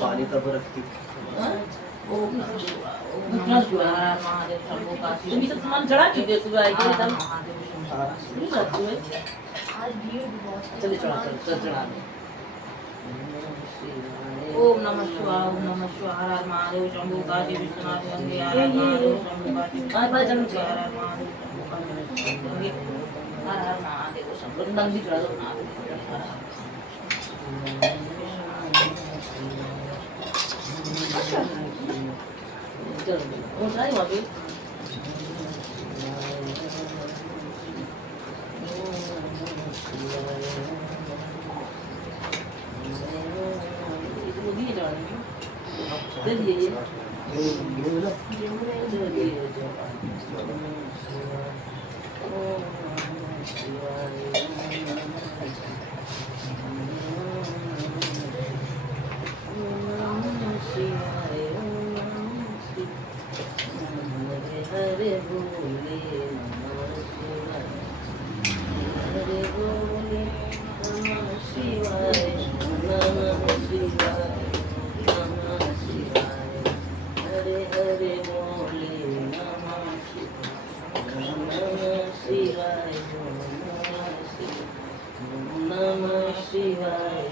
पानी का बर्फ की तुम्ही तर तुम्हाला जळा की दे सुबह आई के तब नहीं जाती है आज भीड़ भी बहुत है। चले चढ़ा चल चढ़ा ओम नमः शिवाय ओम नमः शिवाय हर हर महादेव शंभू काशी विश्वनाथ गंगे हर हर महादेव शंभू काशी बाय जन्म हर हर महादेव शंभू काशी गंगे हर हर महादेव शंभू नंदी चढ़ा दो चल वो जाए वहाँ पे हरे बोले नमः शिवाय नमः शिवाय नमः शिवाय हरे हरे बोले नमः शिवाय नमः शिवाय नमः शिवाय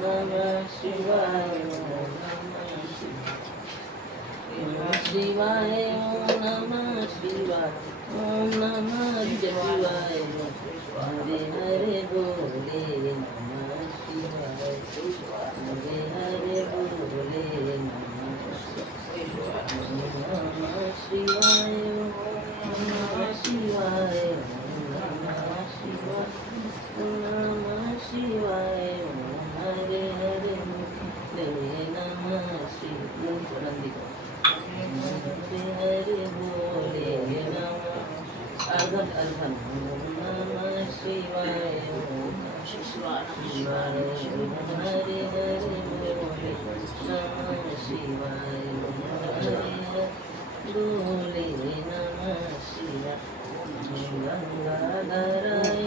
नमः शिवाय शिवाय नमः शिवाय ओम नमः शिवाय हरे हरे बोले नमः शिवाय हरे हरे बोले नमः शिवाय नमः शिवाय नमः शिवाय नमः शिवाय हरे हरे बोले नमः शिवाय हरे बोले नमः नमः शिवाय शिवाय हरे हरे बोले नमः शिवाय